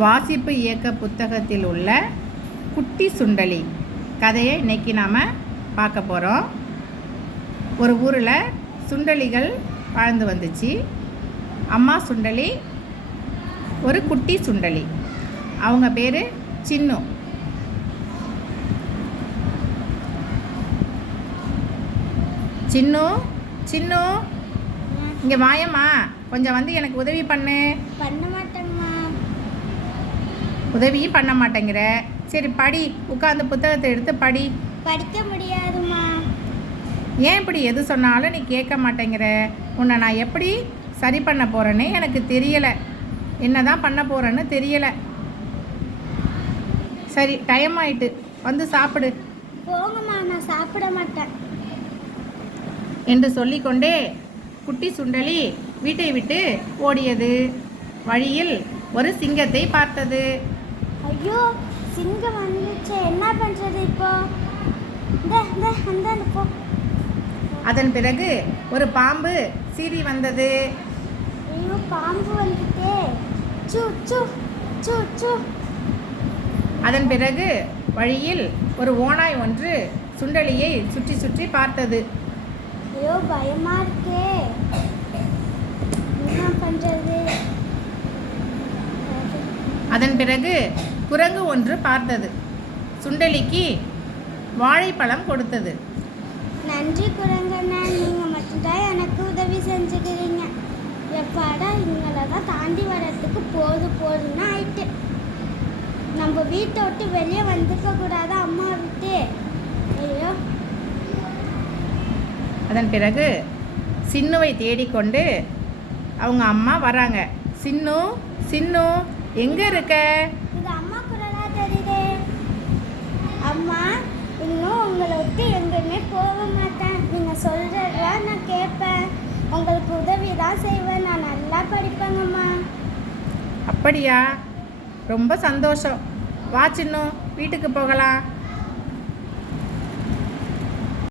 வாசிப்பு இயக்க புத்தகத்தில் உள்ள குட்டி சுண்டலி கதையை இன்றைக்கி நாம் பார்க்க போகிறோம். ஒரு ஊரில் சுண்டலிகள் வாழ்ந்து வந்துச்சு. அம்மா சுண்டலி, ஒரு குட்டி சுண்டலி. அவங்க பேர் சின்னு. சின்னு சின்னு இங்கே வாயம்மா, கொஞ்சம் வந்து எனக்கு உதவி பண்ணு. பண்ண மாட்டேங்கம்மா. உதவியும் பண்ண மாட்டேங்கிற. சரி படி, உட்காந்து புத்தகத்தை எடுத்து படி. படிக்க முடியாதுமா. ஏன் இப்படி எது சொன்னாலும் நீ கேட்க மாட்டேங்கிற? உன்னை நான் எப்படி சரி பண்ண போகிறேன்னு எனக்கு தெரியலை. என்ன தான் பண்ண போகிறேன்னு தெரியலை. சரி, டைம் ஆயிட்டு, வந்து சாப்பிடு. போங்கம்மா, நான் சாப்பிட மாட்டேன் என்று சொல்லிக்கொண்டே குட்டி சுண்டலி வீட்டை விட்டு ஓடியது. வழியில் ஒரு சிங்கத்தை பார்த்தது. ஐயோ, சிங்கம் வந்துச்சு, என்ன பண்ணுறது இப்போ? போ. அதன் பிறகு ஒரு பாம்பு சீறி வந்தது. ஐயோ, பாம்பு வந்துட்டே. சூ சூ சூ சூ. அதன் பிறகு வழியில் ஒரு ஓநாய் ஒன்று சுண்டலியை சுற்றி சுற்றி பார்த்தது. ஐயோ, பயமா இருக்கே, என்ன பண்றது? அதன் பிறகு குரங்கு ஒன்று பார்த்தது. சுண்டலிக்கு வாழைப்பழம் கொடுத்தது. நன்றி குரங்கண்ணா, நீங்கள் மட்டும்தான் எனக்கு உதவி செஞ்சுக்கிறீங்க. எப்பாடா இவங்களை தான் தாண்டி வர்றதுக்கு போதுன்னு ஆயிட்டு. நம்ம வீட்டை விட்டு வெளியே வந்துக்க கூடாது, அம்மா விட்டு. ஐயோ. அதன் பிறகு சின்னுவை தேடிக்கொண்டு அவங்க அம்மா வராங்க. சின்னு சின்னு எங்கே இருக்க? இது அம்மா குரலா தெரியுதே. அம்மா, இன்னும் உங்களை விட்டு எங்கேயுமே போக மாட்டேன். நீங்கள் சொல்கிறதா நான் கேட்பேன். உங்களுக்கு உதவி தான் செய்வேன். நான் நல்லா படிப்பேங்கம்மா. அப்படியா? ரொம்ப சந்தோஷம். வா சின்னு, வீட்டுக்கு போகலாம்.